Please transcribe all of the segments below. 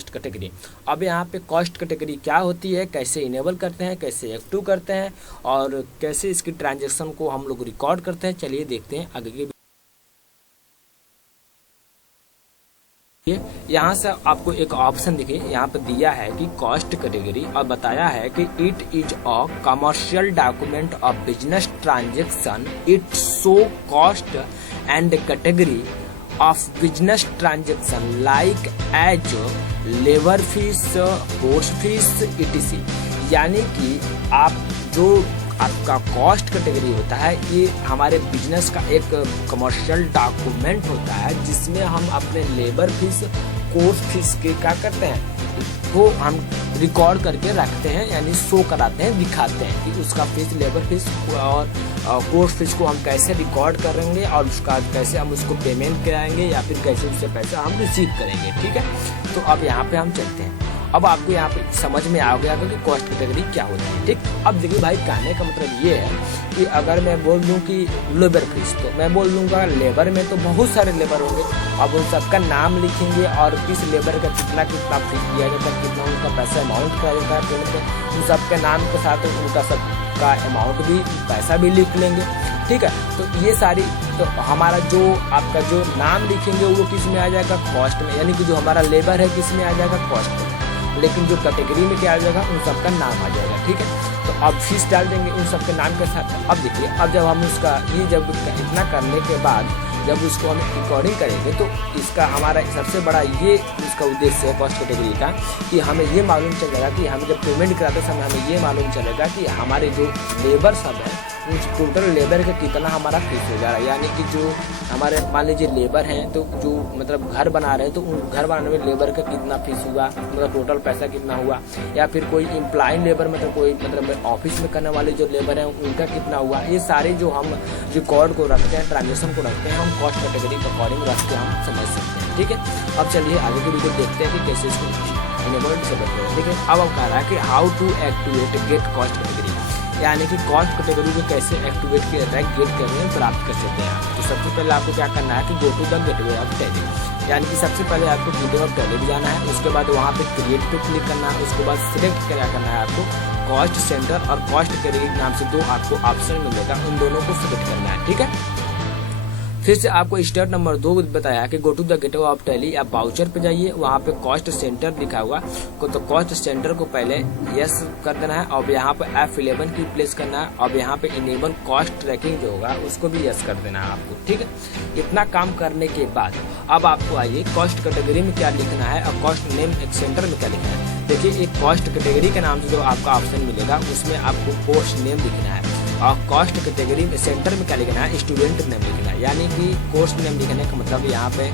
Cost category. अब यहाँ पे कॉस्ट कैटेगरी क्या होती है, कैसे इनेबल करते हैं, कैसे एक्टिव करते हैं और कैसे इसकी ट्रांजैक्शन को हम लोग रिकॉर्ड करते हैं, चलिए देखते हैं आगे के। यहाँ से आपको एक ऑप्शन देखिए, यहाँ पे दिया है कि कॉस्ट कैटेगरी और बताया है कि it is a commercial document of business transaction, it show cost and category of business transaction like as labour fees, post fees etc। यानी कि आप जो आपका कॉस्ट कैटेगरी होता है ये हमारे बिजनेस का एक कमर्शियल डॉक्यूमेंट होता है जिसमें हम अपने लेबर फीस, कोर्स फीस के क्या करते हैं वो हम रिकॉर्ड करके रखते हैं, यानी शो कराते हैं, दिखाते हैं कि उसका फीस, लेबर फीस और कोर्स फीस को हम कैसे रिकॉर्ड करेंगे और उसका कैसे हम उसको पेमेंट कराएंगे या फिर कैसे उससे पैसा हम रिसीव करेंगे। ठीक है, तो अब यहाँ पे हम चलते हैं। अब आपको यहाँ पे समझ में आ गया कि कॉस्ट कैटेगरी क्या होती है। ठीक, अब देखिए भाई कहने का मतलब ये है कि अगर मैं बोल दूं कि लेबर फीस, तो मैं बोल दूंगा लेबर में तो बहुत सारे लेबर होंगे, अब उन सबका नाम लिखेंगे और किस लेबर का कितना कितना फीस दिया जाता है, कितना उनका पैसा अमाउंट किया जाता है पेमेंट, उन सबके नाम के साथ उनका सबका अमाउंट भी, पैसा भी लिख लेंगे। ठीक है, तो ये सारी, तो हमारा जो आपका जो नाम लिखेंगे वो किस में आ जाएगा, कॉस्ट में, यानी कि जो हमारा लेबर है किस में आ जाएगा, कॉस्ट में, लेकिन जो कैटेगरी में क्या आ जाएगा उन सबका नाम आ जाएगा। ठीक है, तो अब फीस डाल देंगे उन सबके नाम के साथ। अब देखिए, अब जब हम उसका ये जब इतना करने के बाद जब उसको हम रिकॉर्डिंग करेंगे तो इसका हमारा सबसे बड़ा ये इसका उद्देश्य है कॉस्ट कैटेगरी का कि हमें ये मालूम चलेगा कि हम जब पेमेंट कराते समय हमें ये मालूम चलेगा कि हमारे जो लेबर सब है उस टोटल लेबर का कितना हमारा फीस हो जा रहा है। यानी कि जो हमारे मान लीजिए लेबर हैं तो जो मतलब घर बना रहे हैं तो उन घर बनाने में लेबर का कितना फीस हुआ, मतलब टोटल पैसा कितना हुआ, या फिर कोई एम्प्लॉय लेबर मतलब कोई मतलब ऑफिस में करने वाले जो लेबर हैं उनका कितना हुआ, ये सारे जो हम रिकॉर्ड को रखते हैं, ट्रांजेक्शन को रखते हैं, हम कॉस्ट कैटेगरी के अकॉर्डिंग रख के हम समझ सकते हैं। ठीक है, अब चलिए आगे की वीडियो देखते हैं कि कैसे इसको इनेबल डिसेबल करें। ठीक है, अब कह रहा है कि how to activate get cost category, यानी कि कॉस्ट कैटेगरी को कैसे एक्टिवेट किया जाए, गेट करने प्राप्त कर सकते हैं। तो सबसे पहले आपको क्या करना है कि go to the gateway of Tally, यानी कि सबसे पहले आपको गेटवे ऑफ टैली जाना है, उसके बाद वहाँ पे क्रिएट पे क्लिक करना है, उसके बाद सिलेक्ट क्या करना है आपको कॉस्ट सेंटर और कॉस्ट कैटेगरी नाम से दो आपको ऑप्शन मिलेगा, उन दोनों को सिलेक्ट करना है। ठीक है, फिर से आपको स्टेप नंबर 2 बताया कि go to the gateway of Tally, आप बाउचर पे जाइए, वहाँ पे कॉस्ट सेंटर लिखा हुआ तो कॉस्ट सेंटर को पहले यस कर देना है और यहाँ पे F11 की प्लेस करना है और यहाँ पे इनेबल कॉस्ट ट्रैकिंग जो होगा उसको भी यस कर देना है आपको। ठीक है, इतना काम करने के बाद अब आपको आइए कॉस्ट कैटेगरी में क्या लिखना है और कॉस्ट नेम सेंटर में क्या लिखना है। देखिए, एक कॉस्ट कैटेगरी के नाम से जो आपका ऑप्शन मिलेगा उसमें आपको कोर्स नेम लिखना है और कॉस्ट कैटेगरी में सेंटर में क्या लिखना है, स्टूडेंट नेम लिखना है। यानी कि कोर्स नेम लिखने का मतलब यहाँ पे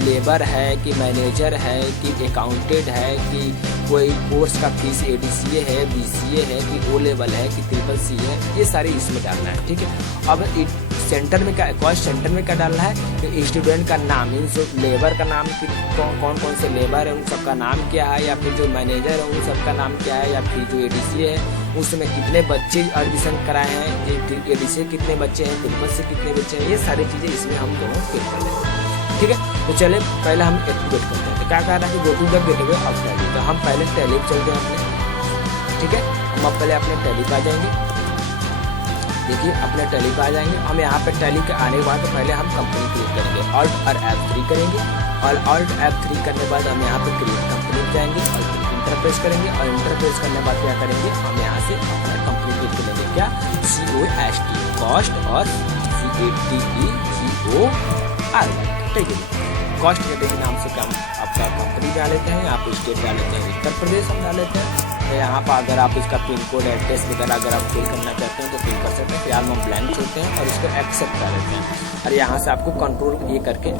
लेबर है कि मैनेजर है कि अकाउंटेंट है कि कोई कोर्स का फीस ADCA है, BCA है कि O लेवल है कि CCC है, ये सारी इसमें डालना है। ठीक है, अब सेंटर में क्या, कॉस्ट सेंटर में क्या डालना है कि स्टूडेंट का नाम, मीन्स लेबर का नाम कि कौन कौन से लेबर है उन सबका नाम क्या है, या फिर जो मैनेजर है उन सबका नाम क्या है, या फिर जो ADCA है उसमें कितने बच्चे एडमिशन कराए हैं, ADCA कितने बच्चे हैं, CCC से कितने बच्चे हैं, ये सारी चीज़ें इसमें हम दोनों फिल कर लेंगे। ठीक है, तो चलिए पहले हम एक्टिवेट करते हैं। तो क्या कह रहा है कि go to the gateway of Tally, तो हम पहले टैली पे चलते हैं अपने। ठीक है, हम अब पहले अपने टैली पे आ जाएंगे। देखिए, अपने टैली पे आ जाएंगे हम। यहाँ पे टैली के आने के बाद तो पहले हम कंपनी क्लिक करेंगे, Alt और F3 करेंगे और Alt F3 करने के बाद हम यहाँ पे क्रिएट कंपनी जाएंगे और इंटरप्रेस करेंगे और इंटरप्रेस करने के बाद क्या करेंगे, हम यहाँ से अपना कंपनी क्लिक कर लेंगे, क्या COST, कॉस्ट और CATEGOR। ठीक है, कॉस्ट कैटेगरी नाम से काम आपका कंपनी डाल लेते हैं, यहाँ पे स्टेट डाल लेते हैं उत्तर प्रदेश हम डाल लेते हैं। तो यहाँ पर अगर आप इसका पिन कोड, एड्रेस वगैरह अगर आप फिल करना चाहते हैं तो फिल कर सकते हैं। फिर हम ब्लैंक छोड़ते हैं और इसको एक्सेप्ट कर लेते हैं और यहाँ से आपको कंट्रोल ये करके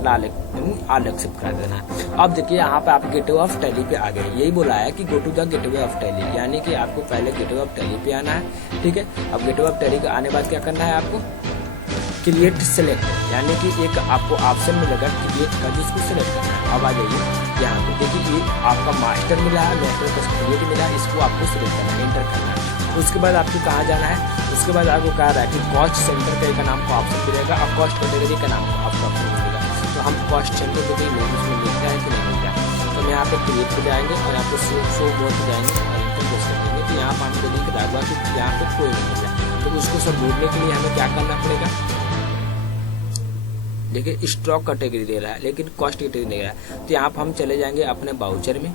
ऑल एक्सेप्ट कर देना है। अब देखिए, यहाँ पे आप गेटवे ऑफ टैली पे आ गए, यही बोला है कि go to the gateway of Tally, यानी कि आपको पहले गेटवे ऑफ टैली पे आना है। ठीक है, अब गेटवे ऑफ टैली के आने के बाद क्या करना है आपको क्रिएट सेलेक्ट, यानी कि एक आपको ऑप्शन मिलेगा क्रिएट का, जिसको सेलेक्ट करना है। अब आ जाइए यहाँ पे, देखिए ये आपका मास्टर मिला है, मास्टर का क्रिएट मिला है, इसको आपको सेलेक्ट करना है, एंटर करना है। उसके बाद आपको कहाँ जाना है, उसके बाद आपको कह रहा है कि कॉस्ट सेंटर का एक नाम का ऑप्शन मिलेगा और कॉस्ट कैटेगरी का नाम का आपको ऑप्शन मिलेगा। तो हम कॉस्ट सेंटर को उसमें मिलता है कि नहीं मिलता है, तो यहाँ पे क्रिएट पे जाएंगे और यहाँ पे शो मोर पे जाएंगे और इंटर प्रेस कर देंगे। तो यहाँ पर हमको दिख रहा होगा कि यहाँ पे कोई नहीं मिल रहा, तो उसको सब ढूंढने के लिए हमें क्या करना पड़ेगा। देखिए स्टॉक कैटेगरी दे रहा है लेकिन कॉस्ट कैटेगरी नहीं दे रहा है। तो यहाँ पर हम चले जाएंगे अपने बाउचर में।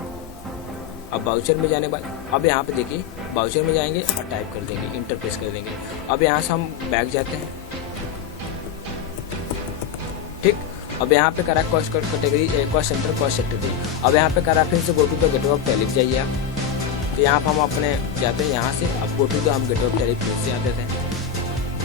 अब बाउचर में जाने के बाद अब यहाँ पे देखिए बाउचर में जाएंगे और टाइप कर देंगे, इंटर प्रेस कर देंगे। अब यहाँ से हम बैक जाते हैं, ठीक। अब यहाँ पे करा cost category, cost centre, cost category. अब यहाँ पे करा फिर से go to the gateway of Tally जाइए आप। तो यहाँ पर हम अपने जाते हैं यहाँ से, अब गो टू द हम गेटवे ऑफ टैली फिर से आते थे,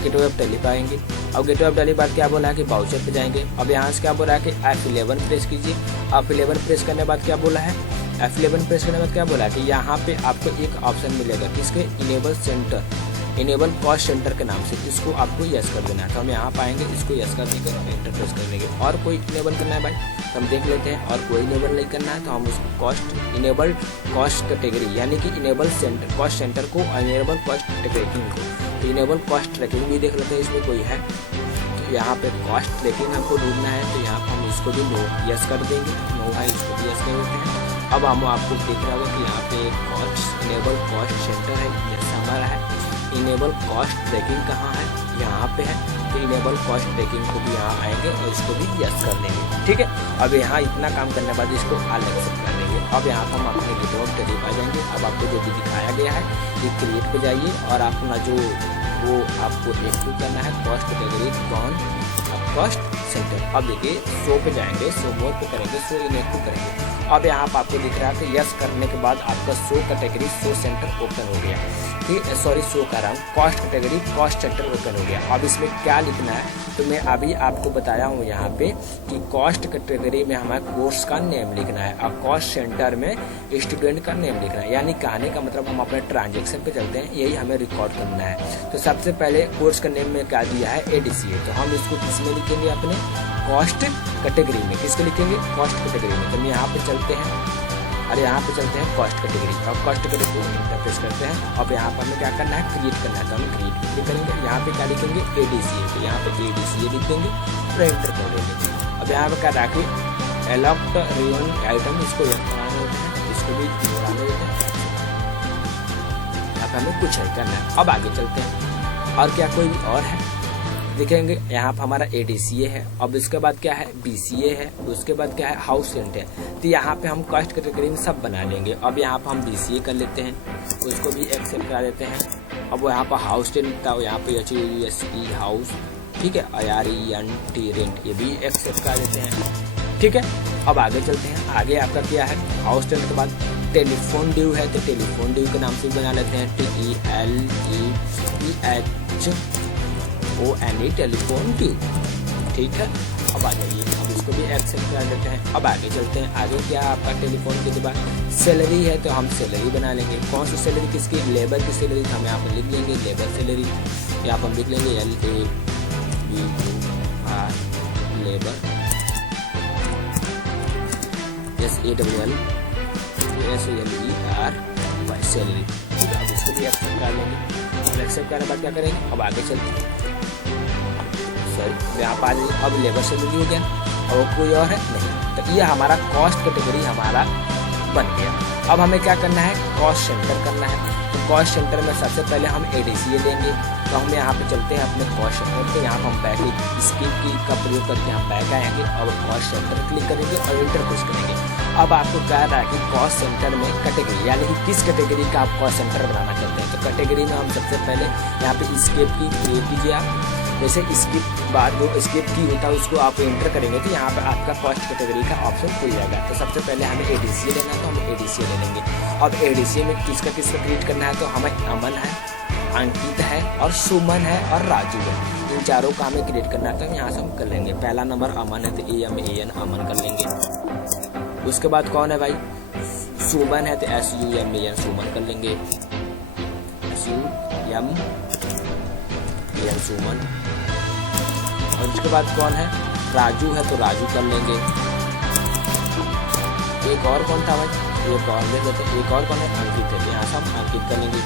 गेटवे ऑफ टैली पाएंगे। अब गेटवे ऑफ टैली बाद क्या बोला है कि बाउचर पे जाएंगे। अब यहाँ से क्या बोला है कि F11 प्रेस कीजिए। F11 प्रेस करने के बाद क्या बोला है, F11 प्रेस करने के बाद क्या बोला है कि यहाँ पे आपको एक ऑप्शन मिलेगा किसके, enable centre, enable cost centre के नाम से, इसको आपको यस कर देना है। तो हम यहाँ पाएंगे, इसको यस कर देंगे और इंटर प्रेस कर देंगे। और कोई इनेबल करना है भाई तो हम देख लेते हैं, और कोई इनेबल नहीं करना है तो हम उसको कॉस्ट इनेबल कॉस्ट कैटेगरी यानी कि इनेबल सेंटर कॉस्ट सेंटर को इनेबल कॉस्ट ट्रैकिंग को, तो इनेबल कॉस्ट ट्रैकिंग भी देख लेते हैं इसमें कोई है। तो यहाँ पे कॉस्ट ट्रैकिंग हमको ढूंढना है, तो यहाँ पर हम इसको भी यस कर देंगे, नो है इसको भी यस कर देते हैं। अब हम आपको दिख रहा होगा कि यहाँ पे कॉस्ट इनेबल कॉस्ट सेंटर है, जैसा हमारा है। इनेबल कॉस्ट ट्रैकिंग कहाँ है, यहाँ पे है। तो इनेबल कॉस्ट ट्रैकिंग को भी यहाँ आएंगे और इसको भी यस कर देंगे, ठीक है। अब यहाँ इतना काम करने के बाद इसको ऑल एक्सेप्ट कर देंगे। अब यहाँ पर हम अपने गेटवे ऑफ टैली आ जाएंगे। अब आपको जो भी दिखाया गया है ये क्रिएट पे जाइए और अपना जो वो आपको एक्टिव करना है कॉस्ट कैटेगरी कौन, कॉस्ट सेंटर। अब देखिए शो पे जाएंगे, शो मोर पे करेंगे, शो इनएक्टिव करेंगे। अब यहाँ पर आपको दिख रहा है कि यस करने के बाद आपका show category show centre open हो गया, ठीक है। सॉरी शो कर रहा हूँ, cost category cost centre open हो गया। अब इसमें क्या लिखना है तो मैं अभी आपको बताया हूँ यहाँ पे कि कॉस्ट कैटेगरी में हमारे कोर्स का नेम लिखना है और कॉस्ट सेंटर में स्टूडेंट का नेम लिखना है। यानी कहने का मतलब हम अपने ट्रांजेक्शन पे चलते हैं, यही हमें रिकॉर्ड करना है। तो सबसे पहले कोर्स का नेम में क्या दिया है, ADCA, तो हम इसको किसमें लिखेंगे, अपने कॉस्ट कैटेगरी में। किसको लिखेंगे, कॉस्ट कैटेगरी में। तो हम यहाँ पे चलते हैं और यहाँ पे चलते हैं कॉस्ट कैटेगरी। अब कॉस्ट कैटेगरी को इंटरप्रेस करते हैं। अब यहाँ पर हमें क्या करना है, क्रिएट करना है, तो हम क्रिएट क्लिक करेंगे। यहाँ पे क्या लिखेंगे, ADCA, तो यहाँ पे ADCA लिख देंगे और एंटर कर देंगे। अब यहाँ पे क्या रखे एलॉक्ट रिवन आइटम, इसको बनाने होते हैं, इसको भी बनाने होते हैं। अब हमें कुछ नहीं करना है। अब आगे चलते हैं, और क्या कोई और है देखेंगे। यहाँ पर हमारा ADCA है। अब इसके बाद क्या है, BCA है। उसके बाद क्या है, हाउस रेंट है। तो यहाँ पे हम कॉस्ट कैटेगरी में सब बना लेंगे। अब यहाँ पर हम BCA कर लेते हैं, उसको भी एक्सेप्ट करा देते हैं। अब यहाँ पर हाउस रेंट था, यहाँ पे HUSE हाउस, ठीक है, IRENT रेंट, ये भी एक्सेप्ट करा देते हैं, ठीक है। अब आगे चलते हैं। आगे आपका क्या है, हाउस रेंट के बाद टेलीफोन ड्यू है, तो टेलीफोन ड्यू के नाम से बना लेते हैं, TELEPHONE टेलीफोन ड्यू, ठीक है। अब आ जाइए, अब इसको भी एक्सेप्ट कर देते हैं। अब आगे चलते हैं। आगे क्या आपका टेलीफोन के बाद सैलरी है, तो हम सैलरी बना लेंगे। कौन सी सैलरी, किसकी, लेबर की सैलरी, तो हम यहाँ पर लिख लेंगे लेबर सैलरी। यहाँ पर हम लिख लेंगे LABOR लेबर, SALLER सैलरी, ठीक है। अब इसको भी एक्सेप्ट कर लेंगे। एक्सेप्ट करने के बाद क्या करेंगे, अब आगे चलते हैं। यहाँ पर अब लेबर सैलरी हो गया और कोई और है नहीं, तो ये हमारा कॉस्ट कैटेगरी हमारा बन गया। अब हमें क्या करना है, कॉस्ट सेंटर करना है। तो कॉस्ट सेंटर में सबसे पहले हम ADCA लेंगे। तो हम यहाँ पे चलते हैं अपने कॉस्ट सेंटर पे। यहाँ पर हम बैक स्किप की का प्रयोग करके हम बैक आएंगे और कॉस्ट सेंटर क्लिक करेंगे और इंटर प्रेस करेंगे। अब आपको कह रहा है कि कॉस्ट सेंटर में कैटेगरी यानी कि किस कैटेगरी का आप कॉस्ट सेंटर बनाना चाहते हैं। तो कैटेगरी में हम सबसे पहले यहाँ पे स्किप की प्रयोग कीजिए आप। जैसे स्किप बाद जो स्किप की होता है उसको आप एंटर करेंगे तो यहाँ पर आपका कॉस्ट कैटेगरी का ऑप्शन खुल जाएगा। तो सबसे पहले हमें ADCA लेना है, तो हम ADCA ले लेंगे। अब ADCA में किसका क्रिएट करना है, तो हमें अमन है, अंकित है और सुमन है और राजू है, इन चारों का हमें क्रिएट करना है। तो हम यहाँ से हम कर लेंगे। पहला नंबर अमन है, तो AMAN अमन कर लेंगे। उसके बाद कौन है भाई, सुमन है, तो SUMAN सुमन कर लेंगे, SUMAN सुमन। और उसके बाद कौन है, राजू है, तो राजू कर लेंगे। एक और कौन था भाई, एक और ले लेते हैं। एक और कौन है, अंकित है, यहाँ से हम अंकित कर लेंगे,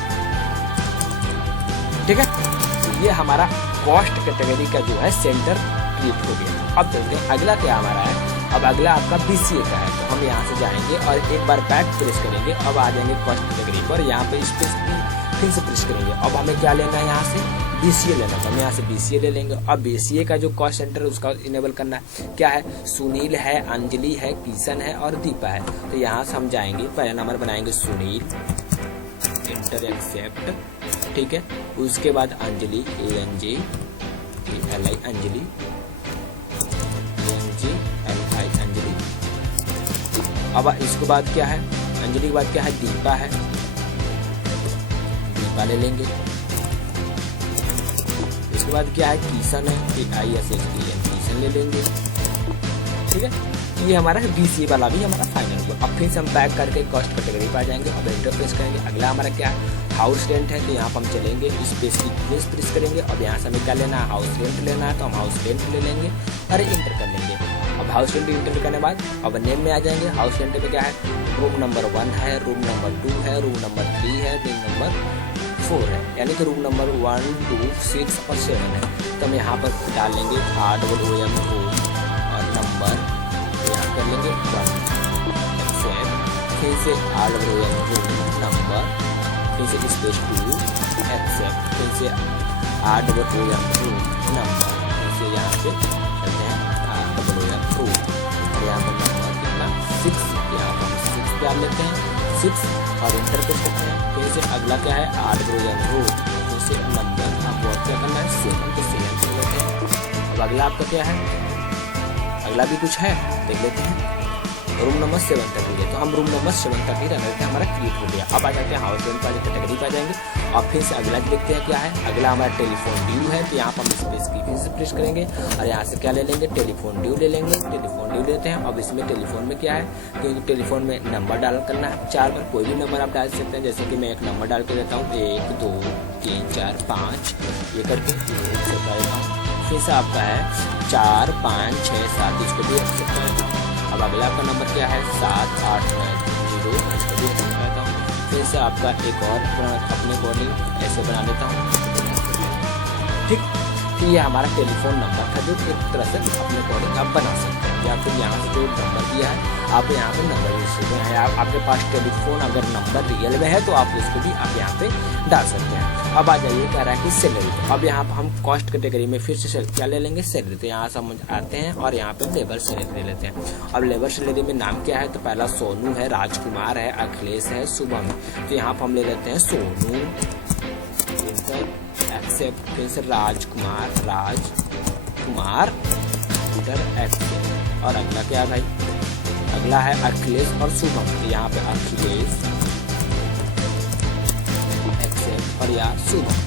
ठीक है। ये हमारा कॉस्ट कैटेगरी का जो है सेंटर क्रिएट हो गया। अब चलते हैं अगला क्या हमारा है। अब अगला आपका BCA का है। हम यहाँ से जाएंगे और एक बार बैक प्रेस करेंगे। अब आ जाएंगे कॉस्ट कैटेगरी पर, यहाँ पे इस पे फिर से प्रेस करेंगे। अब हमें क्या लेना है, यहाँ से BCA लेना है, तो हम यहाँ से BCA ले लेंगे। अब BCA का जो कॉस्ट सेंटर है उसका इनेबल करना है। क्या है, सुनील है, अंजलि है, किशन है और दीपा है। तो यहाँ से हम जाएंगे, पहला नंबर बनाएंगे सुनील, इंटर एक्सेप्ट, ठीक है। उसके बाद अंजलि, ANJLI अंजलि, ANJLI अंजलि। अब इसके बाद क्या है, अंजलि के बाद क्या है, दीपा है, दीपा ले लेंगे। इसके बाद क्या है, किशन है, KISHN, किशन ले लेंगे, ठीक है। ये हमारा BCA वाला भी हमारा फाइनल हुआ। अब फिर से हम बैक करके कॉस्ट कैटेगरी पर आ जाएंगे। अब एंटर प्रेस करेंगे। अगला हमारा क्या है, हाउस रेंट है, तो यहाँ पर हम चलेंगे, इस पेज की प्रेस करेंगे। अब यहाँ से हमें क्या लेना है, हाउस रेंट लेना है, तो हम हाउस रेंट ले लेंगे और इंटर कर लेंगे। अब हाउस रेंट इंटर करने के बाद अब नेम में आ जाएंगे। हाउस रेंट में क्या है, रूम नंबर 1 है, रूम नंबर 2 है, रूम नंबर 3 है, रूम नंबर 4 है, यानी कि रूम नंबर 1, 2, 6 और 7 है। तो हम यहाँ पर डाल लेंगे ROM रूम और नंबर यहाँ कर लेंगे 1, एक्सेप्ट, फिर से ROM रूम नंबर, फिर से स्पेस 2, एक्सेप्ट, फिर से ROM रूम नंबर, फिर से यहाँ से करते हैं ROM रूम और यहाँ पर नंबर कितना 6, यहाँ पर 6 डाल लेते हैं 6 और इंटर प्रेस करते हैं। फिर से अगला क्या है, ROM रूम, फिर से नंबर आपको क्या करना है 7, तो 7 कर लेते हैं। अब अगला आपका क्या है, अगला भी कुछ है देख लेते हैं। रूम नंबर 7 तक है, तो हम रूम नंबर 7 तक ही रहने देते हैं, हमारा क्रिएट हो गया। अब आ जाते हैं हाउस रेंट वाली कैटेगरी पर जाएंगे और फिर से अगला देखते हैं क्या है। अगला हमारा टेलीफोन ड्यू है, तो यहाँ पर हम स्पेस की फिर से प्रेस करेंगे और यहाँ से क्या ले लेंगे, टेलीफोन ड्यू ले लेंगे। टेलीफोन ड्यू लेते हैं। अब इसमें टेलीफोन में क्या है, क्योंकि टेलीफोन में नंबर डाल करना है 4 बार, कोई भी नंबर आप डाल सकते हैं। जैसे कि मैं एक नंबर डाल के देता हूँ 1, 2, 3, 4, 5 ये करके एक्सेप्ट करता हूँ। फिर से आपका है 4, 5, 6, 7, इसको भी एक्सेप्ट करता हूँ। अब अगला आपका नंबर क्या है 7, 8, 9, 0, इसको भी एक्सेप्ट करता हूँ। फिर से आपका एक और अपने अकॉर्डिंग ऐसे बना लेता हूँ, ठीक। तो ये हमारा टेलीफोन नंबर था जो एक तरह से अपने अकॉर्डिंग आप बना सकते हैं, या फिर यहाँ से जो नंबर दिया है आप यहाँ पे नंबर यूज सकते हैं। आपके पास टेलीफोन अगर नंबर रियल में है तो आप उसको भी आप यहाँ पे डाल सकते हैं। अब आ जाइए कह रहा है कि सैलरी। अब यहाँ पर हम कॉस्ट कैटेगरी में फिर से क्या ले लेंगे, सैलरी। तो यहाँ से हम आते हैं और यहाँ पे लेबर सैलरी ले लेते हैं। अब लेबर सैलरी में नाम क्या है, तो पहला सोनू है, राजकुमार है, अखिलेश है, शुभम। तो यहाँ पर हम ले लेते हैं सोनू, एक्सेप्ट, फिर से राजकुमार, इंटर एक्सेप्ट। और अगला क्या है भाई, अगला है अखिलेश और शुभम। तो यहाँ पे अखिलेश एक्सेप्ट और यहाँ शुभम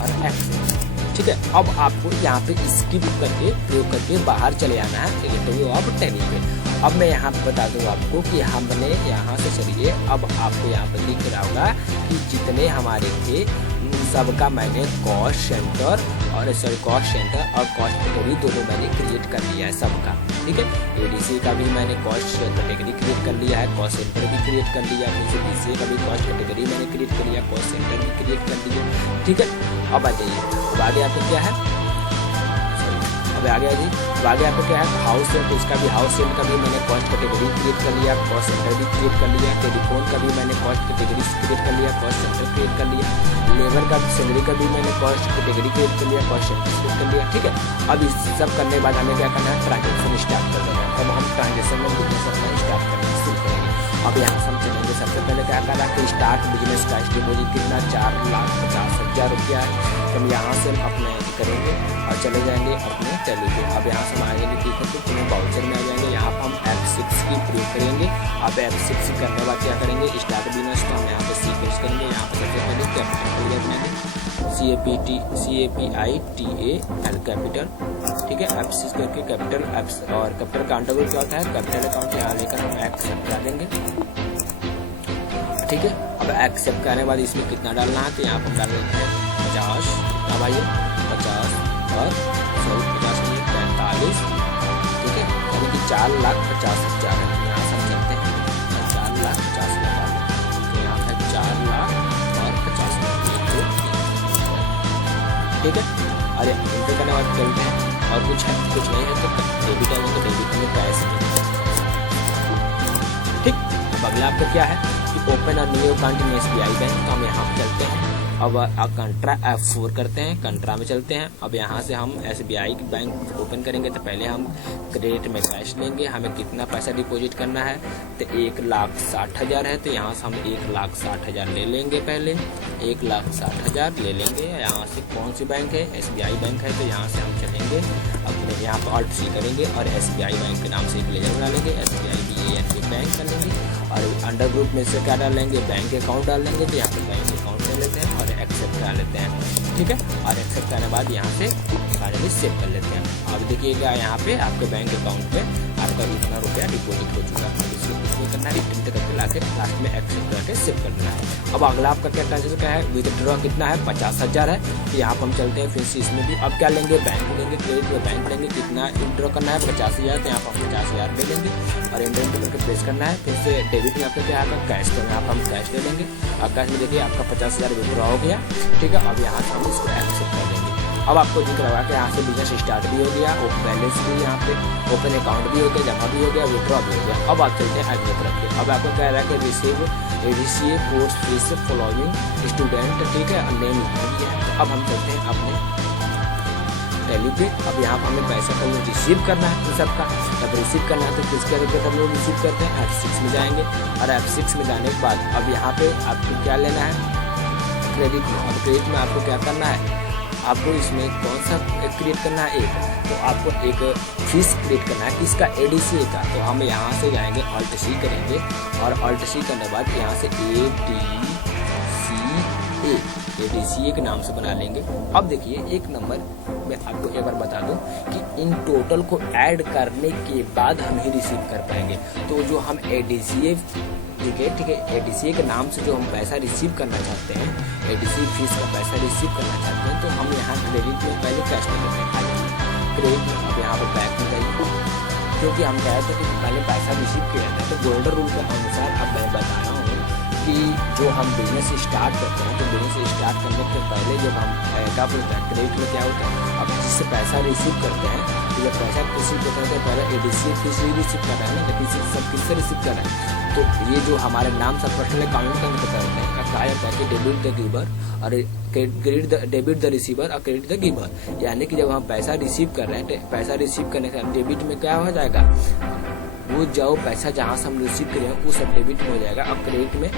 और एक्सेप्ट, ठीक है। अब आपको यहाँ पे स्किप करके प्रयोग करके बाहर चले आना है इंटरव्यू ऑफ टैली पे। अब मैं यहाँ पे बता दूँ आपको कि हमने यहाँ से चलिए, अब आपको यहाँ पे दिख रहा होगा कि जितने हमारे थे सबका मैंने कॉस्ट सेंटर और कॉस्ट कैटेगरी दोनों मैंने क्रिएट कर लिया है सबका, ठीक है। ADC का भी मैंने कॉस्ट कैटेगरी क्रिएट कर लिया है, कॉस्ट सेंटर भी क्रिएट कर लिया है, फिर BCA का भी कॉस्ट कैटेगरी मैंने क्रिएट कर लिया, कॉस्ट सेंटर भी क्रिएट कर लिया, ठीक है। अब आ जाइए, अब आगे आपको क्या है, अब आ गया जी, अब आगे आपको क्या है हाउस रेंट, तो इसका भी हाउस रेंट का भी मैंने कॉस्ट कैटेगरी क्रिएट कर लिया, कॉस्ट सेंटर भी क्रिएट कर लिया, टेलीफोन का भी मैंने कॉस्ट कैटेगरी क्रिएट कर लिया, कॉस्ट सेंटर क्रिएट कर लिया, लेबर का सैलरी का भी मैंने कॉस्ट कैटेगरी क्रिएट कर लिया, कॉस्ट सेंटर क्रिएट कर लिया, ठीक है। अब इस सब करने के बाद हमें क्या करना है, ट्रांजेक्शन स्टार्ट कर देना है। तब हम ट्रांजेक्शन में बिजनेस अपना स्टार्ट करना शुरू करेंगे। अब यहाँ से हम चलेंगे, सबसे पहले क्या करना है कि स्टार्ट बिजनेस का डिपोजिट कितना 4,50,000 रुपया है। तो हम यहाँ से अपने करेंगे और चले जाएंगे अपने टैली पे। अब यहाँ से हम आ जाएंगे ठीक है, तो पुनः बाउचर में आ जाएंगे, यहाँ पर हम F6 की प्रयोग करेंगे। अब F6 करने के बाद क्या करेंगे, स्टार्ट बिजनेस, तो हम यहाँ पे सीक्वेंस करेंगे। यहाँ पर सबसे पहले कैपिटल बनाएंगे, CAPITAL कैपिटल, ठीक है। F6 करके कैपिटल F और कैपिटल काउंटेबल क्या होता है, कैपिटल अकाउंट यहाँ लेकर हम एक्सेप्ट कर देंगे, ठीक है। अब एक्सेप्ट करने के बाद इसमें कितना डालना है, तो यहाँ पर डाल देते हैं 50, कितना भाई 50 और 45, ठीक है, यानी कि 4,50,000 है। यहाँ से हम चलते हैं 4,50,000, तो यहाँ है 4,50,000, ठीक है। अरे इंटर करने बाद चलते हैं, और कुछ है कुछ नहीं है तो डेबिट आएंगे, तो डेबिट में कैश अगला आपका क्या है कि ओपन और new account in SBI bank. तो हम यहाँ पे चलते हैं, अब कंट्रा F4 करते हैं, कंट्रा में चलते हैं। अब यहाँ से हम SBI बैंक ओपन करेंगे तो पहले हम क्रेडिट में कैश लेंगे। हमें कितना पैसा डिपॉजिट करना है तो 1,60,000 है, तो यहाँ से हम 1,60,000 ले लेंगे। पहले 1,60,000 ले लेंगे। यहाँ से कौन सी बैंक है, SBI बैंक है, तो यहाँ से हम चलेंगे अपने यहाँ पर Alt C करेंगे और SBI बैंक के नाम से एक लेजर बना लेंगे, SBI BANK बैंक कर लेंगे और अंडर ग्रुप में से क्या डालेंगे, बैंक अकाउंट डाल लेंगे। तो यहाँ पे बैंक अकाउंट ले लेते हैं और एक्सेप्ट करा लेते हैं, ठीक है। और एक्सेप्ट करने के बाद यहाँ से फाइनली सेव कर लेते हैं। अब देखिएगा यहाँ पे आपके बैंक अकाउंट में आपका इतना रुपया डिपॉजिट हो चुका है। इसको कुछ नहीं करना है, रिटर्न करके लाके लास्ट में एक्सेप्ट करके सेव कर देना है। अब अगला आपका क्या ट्रांजेक्शन क्या है, विथड्रॉ कितना है, 50,000 है। तो यहाँ पर हम चलते हैं फिर से इसमें भी। अब क्या लेंगे, बैंक लेंगे, क्रेडिट में बैंक लेंगे। कितना विथड्रॉ करना है, 50,000। तो यहाँ पर हम 50,000 ले लेंगे और एंटर करके प्रेस करना है। फिर से डेबिट में आपका क्या आएगा, कैश। तो यहाँ पर हम कैश ले लेंगे और कैश में देखिए आपका 50,000 विथड्रॉ हो गया, ठीक है। अब यहाँ से हम इसको एक्सेप्ट कर देंगे। अब आपको दिख रहा है कि यहाँ से बिजनेस स्टार्ट भी हो गया, बैलेंस भी यहाँ पे, ओपन अकाउंट भी हो गया, जमा भी हो गया, विड्रॉ भी हो गया। अब आप चलते हैं अगले तरफ पे। अब आपको कह रहा है कि receive ADCA course fees following student, ठीक है, नेम लिखना भी है। तो अब हम चलते हैं अपने टैली पे। अब यहाँ पर हमें पैसा को रिसीव करना है इन सबका। जब रिसीव करना है तो किसके रिपोर्ट हम लोग रिसीव करते हैं, F6 में जाएंगे और F6 में जाने के बाद अब यहाँ पे आपको क्या लेना है, क्रेडिट में। अब क्रेडिट में आपको क्या करना है, आपको इसमें कौन सा क्रिएट करना है, एक तो आपको एक फीस क्रिएट करना है किसका, ADCA का। तो हम यहाँ से जाएंगे Alt C करेंगे और Alt C करने के बाद यहाँ से ADCA के नाम से बना लेंगे। अब देखिए एक नंबर मैं आपको एक बार बता दूं कि इन टोटल को ऐड करने के बाद हम ही रिसीव कर पाएंगे। तो जो हम ADCA, ठीक है, ADCA के नाम से जो हम पैसा रिसीव करना चाहते हैं, ADCA फीस का पैसा रिसीव करना चाहते हैं, तो हम यहाँ क्रेडिट में पहले कैश ले लेते हैं। क्रेडिट में अब यहाँ पर बैंक में जाइए, क्योंकि हम चाहते थे कि पहले पैसा रिसीव किया जाए। तो गोल्डन रूल के अनुसार अब मैं बता रहा हूँ कि जो हम बिजनेस स्टार्ट करते हैं, तो बिजनेस स्टार्ट करने से पहले जब हम क्या बोलते हैं, क्रेडिट में क्या होता है, अब जिससे पैसा रिसीव करते हैं, तो जब पैसा रिसीव करते हैं तो पहले ADCA फीस ही रिसीव कर रहे हैं ना, तो सब किससे रिसीव कर रहे हैं। तो ये जो हमारे नाम से पर्सनल अकाउंट का करते हैं, कहा जाता है कि डेबिट द गिवर और डेबिट द रिसीवर और क्रेडिट द गिवर। यानी कि जब हम पैसा रिसीव कर रहे हैं, पैसा रिसीव करने का डेबिट में क्या हो जाएगा, वो जो पैसा जहाँ से हम रिसीव करें वो सब डेबिट में हो जाएगा। अब क्रेडिट में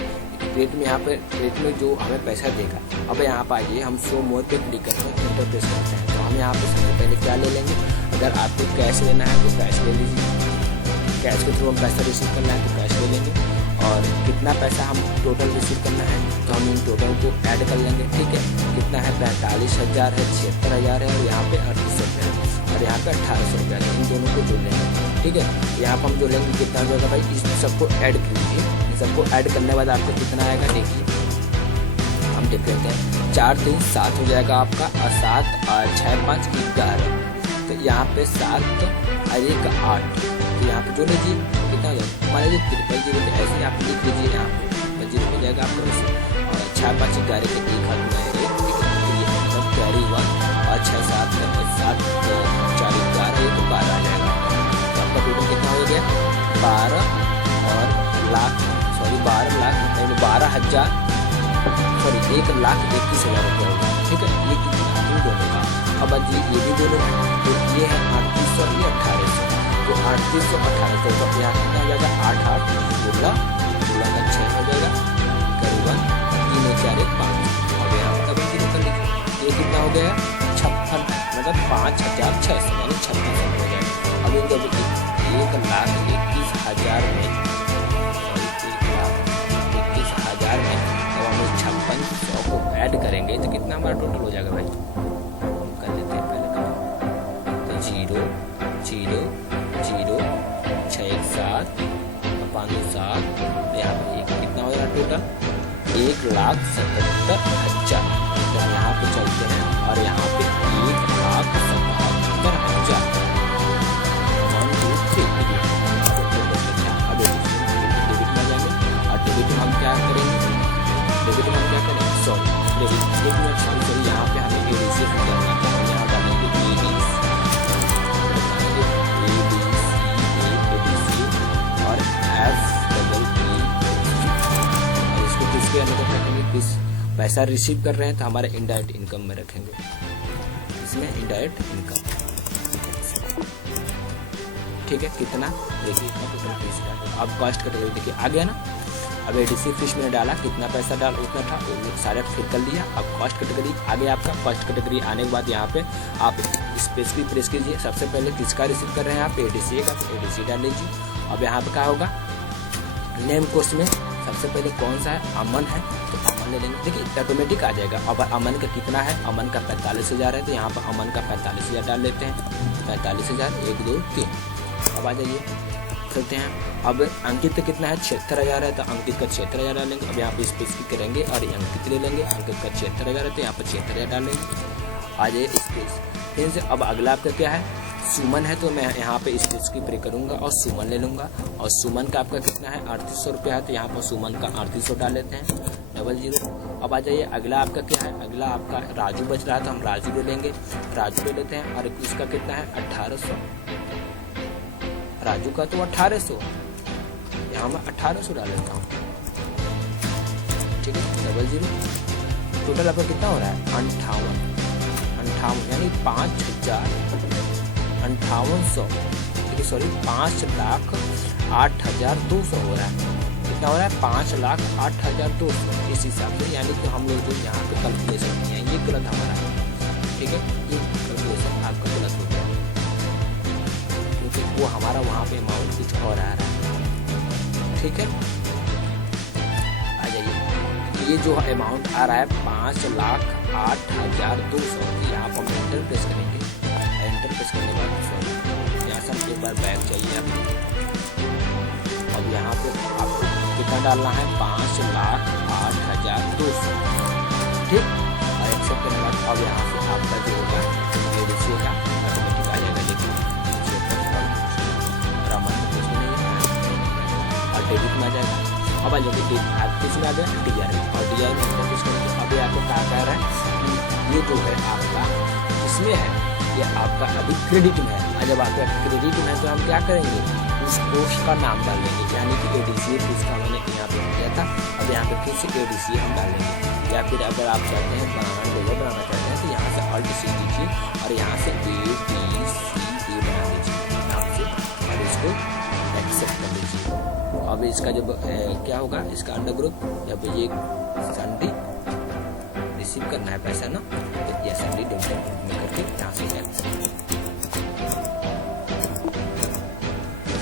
यहाँ पे क्रेडिट में जो हमें पैसा देगा। अब यहाँ पर आइए हम शो मोर पे क्लिक करते हैं, इंटर प्रेस करते हैं। तो हम यहाँ पे सबसे पहले क्या ले लेंगे, अगर आपको कैश लेना है तो कैश ले लीजिए, कैश के थ्रू हम पैसा रिसीव करना है तो कैश ले लेंगे। और कितना पैसा हम टोटल रिसीव करना है तो हम इन टोटल को ऐड कर लेंगे, ठीक है। कितना है, 45,000 है, 76,000 है और यहाँ पे 38,000 है और यहाँ पे 1800 रुपया है। इन दोनों को जोड़ लेंगे, ठीक है। यहाँ पर हम जोड़ेंगे कितना हो जाएगा भाई, इस सबको ऐड कीजिए। इन सबको ऐड करने के बाद आपको कितना आएगा, देखिए हम देख लेते हैं। 4 3 7 हो जाएगा आपका और 7 और 6 5 11। तो यहाँ पे 7 और 1 8, तो यहाँ पे जो लीजिए कितना हो जाएगा, मान लीजिए 0 ऐसे आप लिख लीजिए, यहाँ पे 0 हो जाएगा आपका वैसे। और 6 5 11 के 1 हाथ में आएगा, मतलब कैरी 1 और 6 7 7 4 11 ये तो 12 आ जाएगा। तो आपका टोटल कितना हो गया, 12 और लाख, सॉरी 12 लाख नहीं 12,000, सॉरी 1,21,000 रुपये होगा, ठीक है। ये कितना इन दोनों का। अब ये भी दोनों, तो ये है 3800, ये 1800, तो 3800 1800 तो यहाँ कितना हो जाएगा, 8 8 16 16 का 6 हो जाएगा, करीबन 3 4 1 5। अब यहाँ तक कितना कर लीजिए, ये कितना हो गया, 56, मतलब 5,600 यानी 5600 हो जाएगा। अब इन जब 1,21,000 में 1,21,000 में अब हम 5600 को ऐड करेंगे तो कितना हमारा टोटल हो जाएगा भाई, कर लेते हैं पहले तो 0 0 0 6 1 7 5 2 7, यहाँ पे एक कितना हो जाएगा टोटल, 1,77,000। तो यहाँ पे चलते हैं और यहाँ पे 1,77,000 1 2 3 अब डेबिट में जाएंगे और डेबिट में हम क्या करेंगे, सॉरी डेबिट एक मिनट सॉरी यहाँ पे हमें ADCA करना है, यहाँ डालेंगे ADCA और FEE पैसा रिसीव कर रहे हैं तो हमारे इनडायरेक्ट इनकम में रखेंगे, इसमें इनडायरेक्ट इनकम। ठीक है, कितना देखिए टोटल फीस का। अब कॉस्ट कैटेगरी देखिए आ गया ना। अब एडीसी फीस में डाला, कितना पैसा डाल उतना था, सारे फिल कर लिया। अब कॉस्ट कैटेगरी आ गया आपका। कॉस्ट कैटेगरी आने के बाद यहाँ पे आप स्पेसिफिक प्रेस कीजिए। सबसे पहले किसका रिसीव कर रहे हैं आप, एडीसी का, तो एडीसी डाल लीजिए। अब यहाँ पे क्या होगा, नेम कोर्स में सबसे पहले कौन सा है, अमन है तो अमन ले लेंगे। देखिए ऑटोमेटिक आ जाएगा। अब अमन का कितना है, अमन का 45,000 है तो यहाँ पर अमन का 45,000 डाल लेते हैं। 45,000 1 2 3। अब आ जाइए चलते हैं। अब अंकित का कितना है, 76,000 है तो अंकित का 76,000 डालेंगे। अब यहाँ पे स्पेसिफिक करेंगे और अंकित ले लेंगे। अंकित का 76,000 है तो यहाँ पर 76,000 डालेंगे। आ जाइए स्पेस फिर से। अब अगला आपका क्या है, सुमन है तो मैं यहाँ पे स्पेस की प्रे करूँगा और सुमन ले लूँगा। और सुमन का आपका कितना है, 3800 रुपया है तो यहाँ पर सुमन का 3800 डाल लेते हैं, 00। अब आ जाइए अगला आपका क्या है, अगला आपका राजू बच रहा है तो हम राजू ले लेंगे, राजू ले लेते हैं। और इसका कितना है, 1800। राजू का तो 1800, यहाँ मैं 1800 डाल लेता हूँ। ठीक है, 00। टोटल आपका कितना हो रहा है, 58 यानी 5,58,200। ठीक है, सॉरी 5,08,200 हो रहा है। कितना हो रहा है, 5,08,200। इस हिसाब से यानी कि हम लोग जो यहाँ पे कैलकुलेशन किए हैं ये गलत हमारा है। ठीक है, ये कैलकुलेशन आपका गलत हो गया क्योंकि वो हमारा वहाँ पे अमाउंट कुछ और आ रहा है। ठीक है, आ जाइए। ये जो अमाउंट आ रहा है 5,08,200, यहाँ पर हम एंटर प्रेस करेंगे। एंटर प्रेस करने के बाद यहाँ से एक बार बैक चाहिए आप। अब यहाँ पे आपको कितना डालना है, 5,08,200। ठीक, और एक्सेप्ट करने के बाद अब यहाँ से आपका जो होगा एडीसी का ऑटोमेटिक आ जाएगा। देखिए रमन और डेबिट में आ जाएगा। अब आ जाएगा किसमें आ गया, डीआर में। और डीआर में एंटर करेंगे। अभी आपको क्या कह रहा है, ये जो है आपका इसमें है, ये आपका अभी क्रेडिट में है। और जब आपका क्रेडिट में है तो हम क्या करेंगे, उस कोर्स का नाम डालेंगे, यानी कि एडीसी जिसका मैंने यहाँ पे किया था। अब यहाँ पे फिर से एडीसी हम डालेंगे। या फिर अगर आप चाहते हैं लोगो बनाना चाहते हैं तो यहाँ से ऑल्ट सी कीजिए और यहाँ से ABCD बना दीजिए नाम से और इसको एक्सेप्ट कर लीजिए। अब इसका जब क्या होगा, इसका अंडर ग्रुप जब ये संडे रिसीव करना है पैसा ना, तो ये संडे डेबिट में करके यहाँ से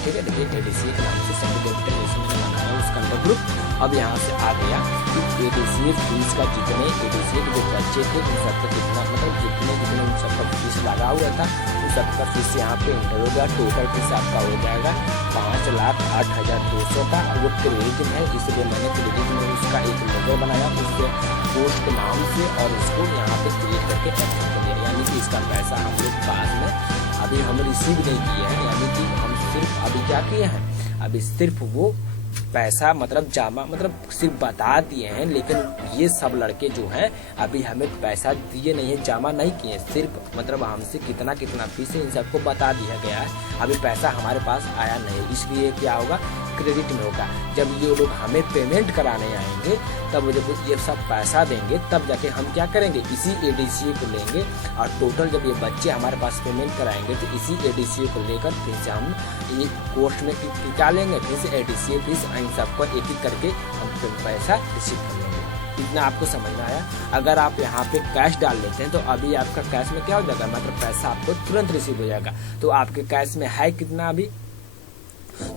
ठीक है। देखिए एडीसी के नाम से संडे डेबिट मैंने बनाया उसका अंडर ग्रुप। अब यहाँ से आ गया कि एडीसी फीस का जितने एडीसी के जो बच्चे थे उन सबका कितना, मतलब जितने उन सबका फीस लगा हुआ था उन सबका फीस यहाँ पे एंटर हो गया। टोटल फीस आपका हो जाएगा 5,08,200 का। वो क्रेडिट में है इसलिए मैंने क्रेडिट में उसका एक लोगो बनाया उससे पोस्ट के नाम से और उसको यहाँ पे क्रिएट करके एक्सेप्ट कर दिया। यानी कि इसका पैसा हम लोग पास में अभी हम रिसीव नहीं किए हैं, यानी कि हम सिर्फ अभी क्या किए हैं, अभी सिर्फ वो पैसा मतलब जमा मतलब सिर्फ बता दिए हैं। लेकिन ये सब लड़के जो हैं अभी हमें पैसा दिए नहीं है, जमा नहीं किए, सिर्फ मतलब हमसे कितना कितना फीस है इन सबको बता दिया गया है। अभी पैसा हमारे पास आया नहीं, इसलिए क्या होगा, क्रेडिट में होगा। जब ये लोग हमें पेमेंट कराने आएंगे तब जब ये सब पैसा देंगे तब जाके हम क्या करेंगे, इसी एडीसी को लेंगे और टोटल जब ये बच्चे हमारे पास पेमेंट कराएंगे तो इसी एडीसी को लेकर फिर से हम ये कोर्स में क्या लेंगे, फिर से एडीसी फीस इन सबको एक एक करके हम पैसा रिसीव कर लेंगे। इतना आपको समझ में आया। अगर आप यहाँ पे कैश डाल लेते हैं तो अभी आपका कैश में क्या हो जाएगा, मतलब पैसा आपको तुरंत रिसीव हो जाएगा। तो आपके कैश में है कितना अभी,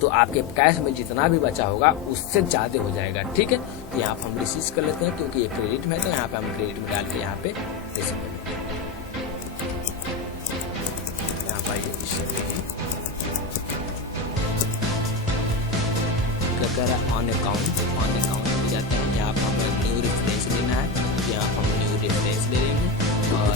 तो आपके कैश में जितना भी बचा होगा उससे ज्यादा हो जाएगा। ठीक है, तो यहाँ पर हम रिसीव कर लेते हैं क्योंकि ये क्रेडिट में है तो यहाँ पे हम क्रेडिट में डाल के यहाँ पे रिसीव कर लेते हैं। यहाँ पर ऑन अकाउंट में जाते हैं। यहाँ पर हमें न्यू रेफरेंस लेना है, यहाँ पर हम न्यू रेफरेंस ले लेंगे और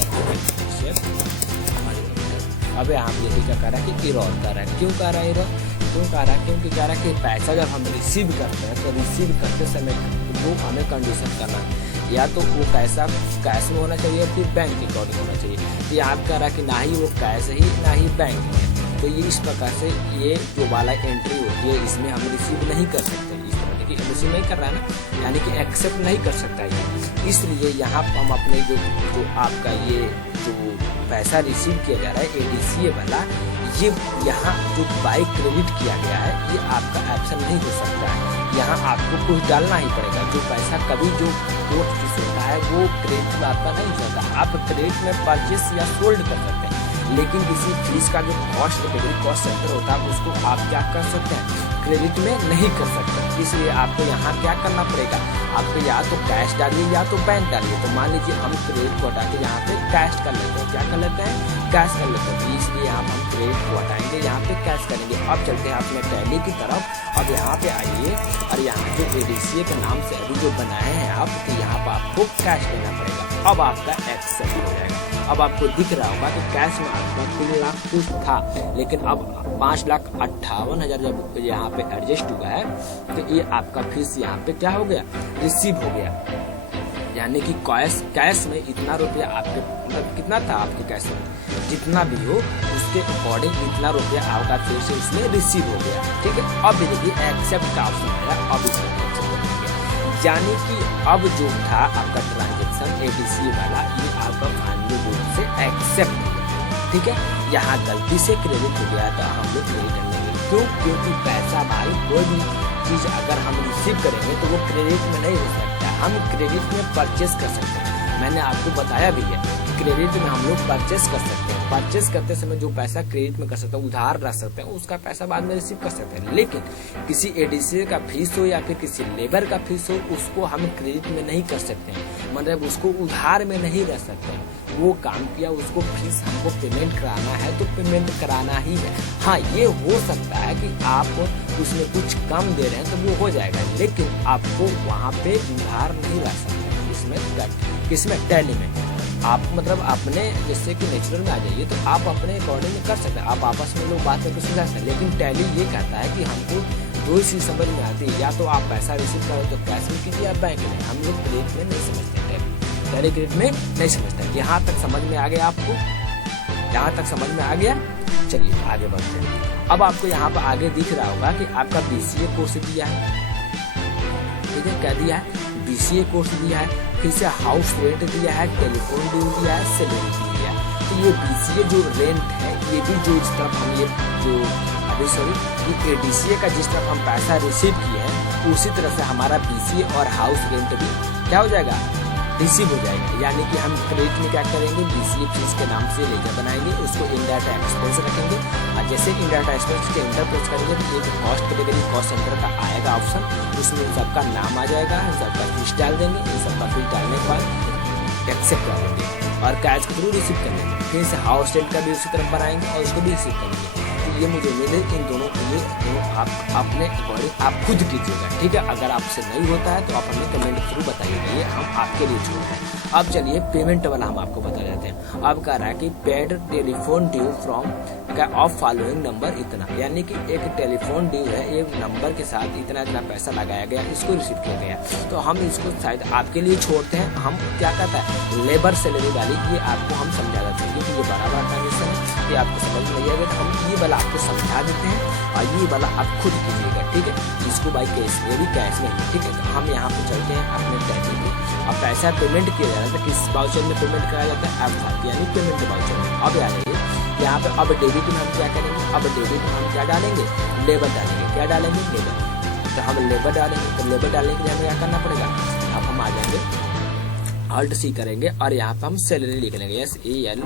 अब यहाँ पे देखिए क्या कर रहा है कि इरर कर रहा है। क्यों कर रहा है इरर, क्यों कह रहा है, क्योंकि कह रहा है कि पैसा जब हम रिसीव करते हैं तो रिसीव करते समय वो हमें कंडीशन करना है, या तो वो पैसा कैश में होना चाहिए फिर बैंक के अकाउंट में होना चाहिए। तो यहाँ कह रहा है कि ना ही वो कैश ही ना ही बैंक में, तो ये इस प्रकार से ये जो वाला एंट्री होती है इसमें हम रिसीव नहीं कर सकते। इस तरह की रिसीव नहीं कर रहा है ना, यानी कि एक्सेप्ट नहीं कर सकता है। इसलिए यहाँ पर हम अपने जो आपका ये जो पैसा रिसीव किया जा रहा है ADCA वाला, ये यहाँ जो बाय क्रेडिट किया गया है, ये आपका ऑप्शन नहीं हो सकता है। यहाँ आपको कुछ डालना ही पड़ेगा। जो पैसा कभी जो कोर्ट फीस होता है वो क्रेडिट में आपका नहीं होता। आप क्रेडिट में परचेस या सोल्ड कर सकते हैं, लेकिन किसी फीस का जो कॉस्ट कैटेगरी कॉस्ट सेंटर होता है उसको आप क्या कर सकते हैं, क्रेडिट में नहीं कर सकते। इसलिए आपको यहाँ क्या करना पड़ेगा, आपको या तो कैश डालिए या तो बैंक डालिए। तो मान लीजिए हम क्रेडिट को हटा के यहाँ पे कैश कर लेते हैं, क्या कर लेते हैं, कैश कर लेते हैं। इसलिए हम क्रेडिट को हटाएंगे, यहाँ पे कैश करेंगे। अब चलते हैं अपने टैली की तरफ। अब यहाँ पे आइए और यहाँ पे ADCA के नाम से अभी जो बनाए हैं आप, तो यहाँ पर आपको कैश देना पड़ेगा। अब आपका एक्सेप्ट हो जाएगा। अब आपको दिख रहा होगा कि कैश में आपका 3 लाख कुछ था, लेकिन अब 5,58,000 जब यहाँ पे एडजस्ट हुआ है तो ये आपका फीस यहाँ पे क्या हो गया, रिसीव हो गया। यानी कि कैश में इतना रुपया आपके मतलब कितना था आपके कैश में, जितना भी हो उसके अकॉर्डिंग इतना रुपया आपका फिर से इसमें रिसीव हो गया। ठीक है, अब देखिए एक्सेप्ट का ऑप्शन आया, अब इसमें एक्सेप्ट करेंगे। यानी कि अब जो था आपका ट्रांजेक्शन ADCA वाला, ये आपका फाइनली रूप से एक्सेप्ट हो गया। ठीक है, यहाँ गलती से क्रेडिट हो गया तो हम लोग नहीं कर लेंगे। क्यों? क्योंकि पैसा भाई कोई भी चीज़ अगर हम रिसीव करेंगे तो वो क्रेडिट में नहीं हो सकता, हम क्रेडिट में परचेस कर सकते हैं। मैंने आपको बताया भी है, क्रेडिट में हम लोग परचेस कर सकते हैं। परचेस करते समय जो पैसा क्रेडिट में कर सकते हैं, उधार रख सकते हैं, उसका पैसा बाद में रिसीव कर सकते हैं। लेकिन किसी ADCA का फीस हो या फिर किसी लेबर का फीस हो, उसको हम क्रेडिट में नहीं कर सकते हैं, मतलब उसको उधार में नहीं रख सकते हैं। वो काम किया, उसको फीस हमको पेमेंट कराना है तो पेमेंट कराना ही है। हाँ, ये हो सकता है कि आप उसमें कुछ कम दे रहे हैं तो वो हो जाएगा, लेकिन आपको वहाँ पे उधार नहीं रख सकते। किसमें टैली में आप मतलब अपने जैसे कि नेचुरल में आ जाइए तो आप अपने अकॉर्डिंग कर सकते हैं, आप आपस में लोग बात करके सुझा सकते हैं। लेकिन टैली ये कहता है कि हमको दो ही चीज समझ में आती है, या तो आप पैसा रिसीव करो तो कैश में कीजिए या बैंक में। हम लोग क्रेडिट में नहीं समझते, टैली क्रेडिट में नहीं समझते। यहाँ तक समझ में आ गया आपको, यहाँ तक समझ में आ गया। चलिए आगे बढ़ते हैं। अब आपको यहाँ पर आगे दिख रहा होगा कि आपका BCA कोर्स दिया है। ठीक है, क्या दिया है, BCA कोर्स दिया है, फिर से हाउस रेंट दिया है, टेलीफोन ड्यू दिया है, सैलरी दिया है। तो ये BCA जो रेंट है, ये भी जो इस तरफ हम ये जो ये ADCA का जिस तरफ हम पैसा रिसीव किए हैं, उसी तरह से हमारा BCA और हाउस रेंट भी क्या हो जाएगा, रिसीव हो जाएगा। यानी कि हम क्रेडिट में क्या करेंगे, BCA फीस के नाम से लेजर बनाएंगे, उसको इनडायरेक्ट एक्सपेंस रखेंगे, और जैसे इनडायरेक्ट एक्सपेंस के अंदर प्रेस करेंगे तो एक कॉस्ट कैटेगरी कॉस्ट सेंटर का आएगा ऑप्शन, उसमें इन सबका नाम आ जाएगा, इन सबका फीस डाल देंगे, इन सबका फीस डालने के बाद एक्सेप्ट कर देंगे और कैश के थ्रू रिसीव कर लेंगे। फिर से हाउस रेंट का भी उसी तरफ बनाएंगे और उसको भी रिसीव करेंगे। तो ये मुझे उम्मीद है इन दोनों के लिए दोनों आप अपने अकॉर्डिंग आप खुद कीजिएगा। ठीक है, अगर आपसे नहीं होता है तो आप हमें कमेंट के थ्रू बताइएगा, ये हम आपके लिए छोड़ रहे हैं। अब चलिए पेमेंट वाला हम आपको बता देते हैं। अब कह रहा है कि paid telephone due from of following number इतना, यानी कि एक टेलीफोन ड्यू है, एक नंबर के साथ इतना इतना पैसा लगाया गया, इसको रिसीव किया गया। तो हम इसको शायद आपके लिए छोड़ते हैं। हम क्या कहता है लेबर सैलरी वाली, ये आपको हम समझा देते हैं क्योंकि ये बड़ा ट्रांजेक्शन है, ये आपको समझ में नहीं आएगा तो हम ये वाला आपको समझा देते हैं और ये वाला आप खुद कीजिएगा। ठीक है, इसको बाई कैश, ये भी कैश में। ठीक है, तो हम यहाँ पे चलते हैं अपने टैली पे। अब पैसा पेमेंट किया जा रहा था, किस वाउचर में पेमेंट कराया जाता है, एफ यानी पेमेंट वाउचर में। अब आ जाइए यहाँ पे, अब डेबिट में हम क्या करेंगे, अब डेबिट में हम क्या डालेंगे, लेबर डालेंगे। क्या डालेंगे, लेबर। तो हम लेबर डालेंगे, तो लेबर डालने के लिए हमें क्या करना पड़ेगा, अब हम आ जाएंगे Alt+C करेंगे और यहाँ पे हम सैलरी लिख लेंगे, SALARY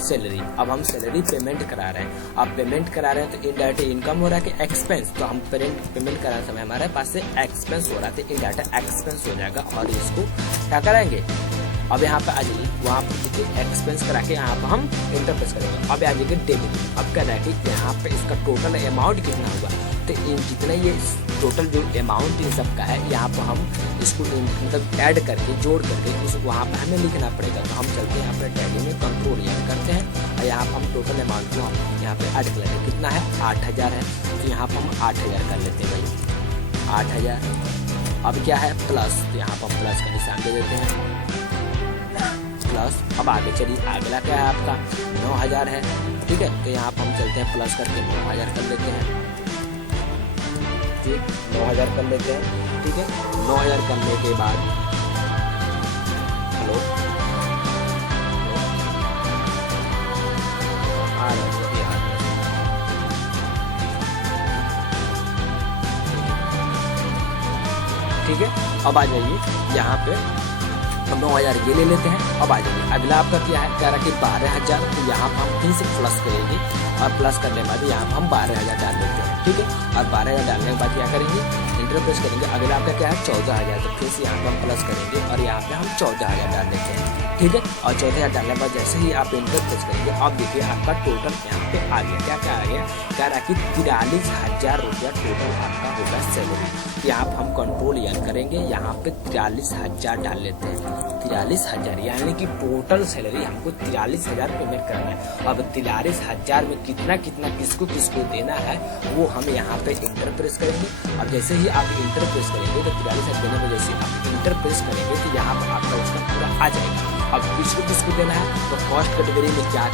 सैलरी। अब हम सैलरी पेमेंट करा रहे हैं। अब पेमेंट करा रहे हैं तो इनडायरेक्ट इनकम हो रहा है कि एक्सपेंस, तो हम पेमेंट कराने समय हमारे पास से एक्सपेंस हो रहा है तो इनडायरेक्ट एक्सपेंस हो जाएगा और इसको क्या कराएंगे। अब यहाँ पे आ जाइए, वहाँ पे देखिए एक्सपेंस करा के यहाँ पे हम इंटर प्रेस करेंगे। अब आ जाएंगे डेबिट। अब क्या है कि यहाँ पे इसका टोटल अमाउंट कितना होगा, तो इन जितना ये टोटल जो अमाउंट इन सब का है, यहाँ पर हम इसको मतलब ऐड करके जोड़ करके उस वहाँ पे हमें लिखना पड़ेगा। तो हम चलते हैं अपने टैली में, कंट्रोल यहाँ करते हैं और यहाँ पर हम टोटल अमाउंट को हम यहाँ पे ऐड कर लेते हैं। कितना है, 8,000 है, तो यहाँ पर हम 8,000 कर लेते हैं भाई, 8,000। अब क्या है, प्लस, तो यहाँ पर हम प्लस का निशान दे देते हैं, प्लस। अब आगे चलिए, अगला क्या है आपका 9,000 है। ठीक है, तो यहाँ पर हम चलते हैं प्लस करके 9,000 कर लेते हैं। ठीक, 9,000 कर लेते हैं। ठीक है, 9,000 करने के बाद लो, आ रहे हो अभी आ रहे हो। ठीक है, अब आ जाइए यहाँ पे, अब 9000 ये ले लेते हैं। अब आ जाइए अगला आपका क्या है, कह रहा है कि 12000, तो यहाँ पर हम फिर से प्लस करेंगे और प्लस करने के बाद यहाँ पर हम 12000 डाल देते हैं। ठीक है, और 12000 डालने के बाद क्या करेंगे, इंटर प्रेस करेंगे। अगला आपका क्या है 14000, तो फिर से यहाँ पर हम प्लस करेंगे और यहाँ पे हम 14000 डाल देते हैं। ठीक है, और 14000 डालने के बाद जैसे ही आप इंटर प्रेस करेंगे, अब देखिए आपका टोटल यहाँ पे आ गया। क्या क्या आ गया, कह रहा है कि 43000 रुपया टोटल आपका होगा सैलरी। यहाँ पर हम कंट्रोल एन करेंगे, यहाँ पे 43000 डाल लेते हैं। 43000 यानी कि टोटल सैलरी हमको 43000 पेमेंट करना है। अब 43000 में कितना कितना किसको किसको देना है वो हम यहाँ पे इंटर प्रेस करेंगे। अब जैसे ही आप इंटर प्रेस करेंगे तो 43000 देने में जैसे आप इंटर प्रेस करेंगे तो यहाँ पर आपका उसका पूरा आ जाएगा। अब किसको किसको देना है, तो कॉस्ट कैटेगरी में क्या,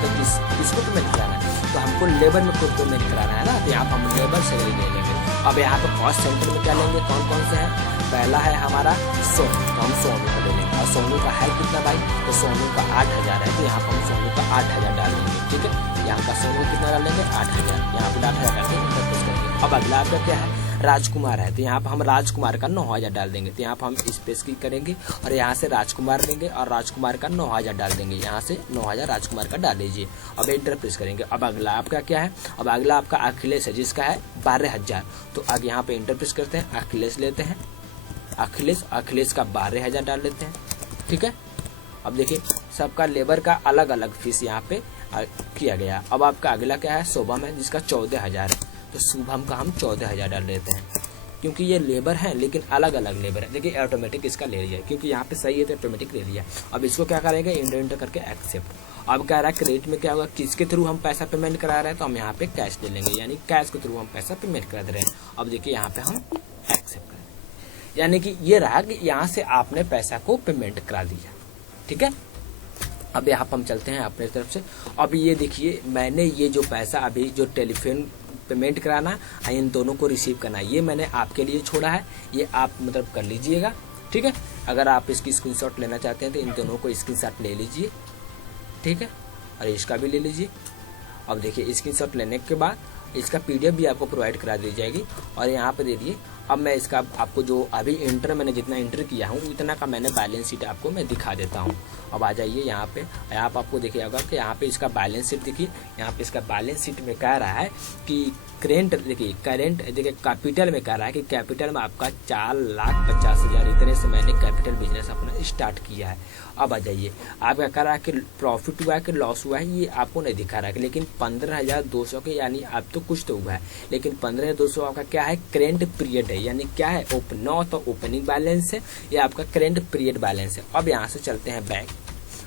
तो किसको पेमेंट कराना है, तो हमको लेबर में खुद पेमेंट कराना है ना, तो यहाँ पर हम लेबर सैलरी ले लेंगे। अब यहाँ पर कॉस्ट सेंटर में क्या लेंगे, कौन कौन से हैं, पहला है हमारा सोनू, तो हम सोनू का ले लेंगे। और सोनू का है कितना भाई, तो सोनू का 8000 है, तो यहाँ पर हम सोनू का 8000 डाल देंगे। ठीक है, यहाँ का सोनू कितना डाल देंगे 8000, यहाँ पे 8000 डाल के इंटर प्रेस करेंगे। अब अगला आपका क्या है, राजकुमार है, तो यहाँ पर हम राजकुमार का 9000 डाल देंगे। तो यहाँ पर हम स्पेस की करेंगे और यहाँ से राजकुमार लेंगे और राजकुमार का 9000 डाल देंगे। यहाँ से 9000 राजकुमार का डाल लीजिए। अब इंटर प्रेस करेंगे। अब अगला आपका क्या है, अब अगला आपका अखिलेश है जिसका है 12000, तो अब यहाँ पे इंटर प्रेस करते हैं, अखिलेश लेते हैं, अखिलेश का 12000 डाल लेते हैं। ठीक है, अब देखिए सबका लेबर का अलग अलग फीस यहाँ पे किया गया। अब आपका अगला क्या है, शुभम है जिसका 14000 है, तो शुभम का हम 14000 डाल देते हैं। क्योंकि ये लेबर है लेकिन अलग अलग लेबर है, देखिए ऑटोमेटिक इसका ले लिया क्योंकि यहाँ पे सही है तो ऑटोमेटिक ले लिया। अब इसको क्या करेंगे, इंटर करके एक्सेप्ट। अब कह रहा है क्रेडिट में क्या होगा, किसके थ्रू हम पैसा पेमेंट करा रहे हैं, तो हम यहाँ पे कैश ले लेंगे, यानी कैश के थ्रू हम पैसा पेमेंट करा दे रहे हैं। अब देखिए यहाँ पे हम एक्सेप्ट करें, यानी कि ये रहा कि यहाँ से आपने पैसा को पेमेंट करा दिया। ठीक है, अब यहाँ पर हम चलते हैं अपने तरफ से। अब ये देखिए मैंने ये जो पैसा अभी जो टेलीफोन पेमेंट कराना इन दोनों को रिसीव करना ये मैंने आपके लिए छोड़ा है, ये आप मतलब कर लीजिएगा। ठीक है, अगर आप इसकी स्क्रीनशॉट लेना चाहते हैं तो इन दोनों को स्क्रीनशॉट ले लीजिए। ठीक है, और इसका भी ले लीजिए। अब देखिए स्क्रीनशॉट लेने के बाद इसका पीडीएफ भी आपको प्रोवाइड करा दी जाएगी और यहाँ पे दे दिए। अब मैं इसका आपको जो अभी इंटर मैंने जितना इंटर किया हूँ उतना का मैंने बैलेंस शीट आपको मैं दिखा देता हूँ। अब आ जाइए यहाँ पे, यहाँ पे आपको देखिएगा कि यहाँ पे इसका बैलेंस शीट देखिए, यहाँ पे इसका बैलेंस शीट में कह रहा है कि करेंट देखिए कैपिटल में कह रहा है कि कैपिटल में आपका 4,50,000 इतने से मैंने कैपिटल बिजनेस अपना स्टार्ट किया है। अब आ जाइए आपका कह रहा है कि प्रॉफिट हुआ है कि लॉस हुआ है ये आपको नहीं दिखा रहा है, लेकिन 15,200 के यानी अब तो कुछ तो हुआ है, लेकिन 15,200 आपका क्या है करेंट पीरियड है, यानी क्या है ओपन नौ तो ओपनिंग बैलेंस है, ये आपका करेंट पीरियड बैलेंस है। अब यहाँ से चलते हैं बैंक।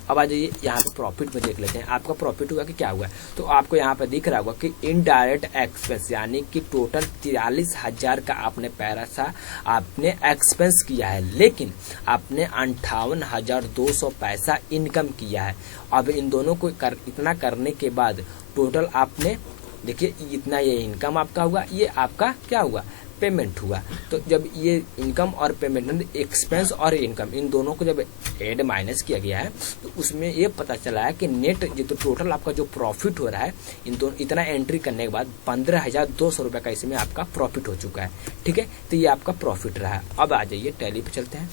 अब आ जाइए यहाँ पे प्रॉफिट में देख लेते हैं आपका प्रॉफिट हुआ कि क्या हुआ है। तो आपको यहाँ पे दिख रहा होगा कि इनडायरेक्ट एक्सपेंस यानी कि टोटल 43,000 का आपने पैसा आपने एक्सपेंस किया है, लेकिन आपने 58,200 पैसा इनकम किया है। अब इन दोनों को इतना करने के बाद टोटल आपने देखिए इतना ये इनकम आपका हुआ, ये आपका क्या हुआ पेमेंट हुआ। तो जब ये इनकम और पेमेंट एक्सपेंस और इनकम इन दोनों को जब ऐड माइनस किया गया है तो उसमें ये पता चला है कि नेट जो तो टोटल आपका जो प्रॉफिट हो रहा है इन दोनों इतना एंट्री करने के बाद 15,200 रुपये का इसमें आपका प्रॉफिट हो चुका है। ठीक है, तो ये आपका प्रॉफिट रहा है। अब आ जाइए टैली पे चलते हैं।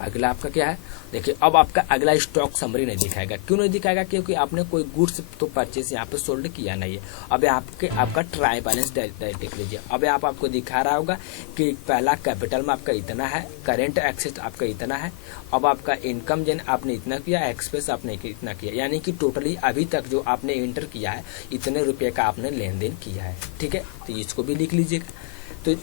अगला आपका क्या है देखिए, अब आपका अगला स्टॉक समरी नहीं दिखाएगा। क्यों नहीं दिखाएगा, क्योंकि आपने कोई गुड्स तो परचेस यहाँ पे सोल्ड किया नहीं है। अब आपका ट्राई बैलेंस देख लीजिए। अब यहाँ पे आपको दिखा रहा होगा कि पहला कैपिटल में आपका इतना है, करेंट एक्सेस आपका इतना है, अब आपका इनकम जन आपने इतना किया, एक्सपेंस आपने इतना किया, यानी कि टोटली अभी तक जो आपने इंटर किया है इतने रुपये का आपने लेन देन किया है। ठीक है, तो इसको भी लिख लीजिएगा। तो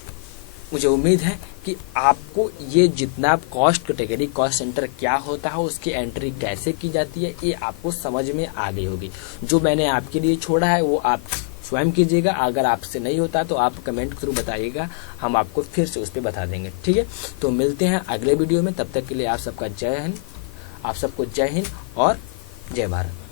मुझे उम्मीद है कि आपको ये जितना कॉस्ट कैटेगरी कॉस्ट सेंटर क्या होता है उसकी एंट्री कैसे की जाती है ये आपको समझ में आ गई होगी। जो मैंने आपके लिए छोड़ा है वो आप स्वयं कीजिएगा, अगर आपसे नहीं होता तो आप कमेंट के थ्रू बताइएगा, हम आपको फिर से उस पर बता देंगे। ठीक है, तो मिलते हैं अगले वीडियो में, तब तक के लिए आप सबका जय हिंद, आप सबको जय हिंद और जय भारत।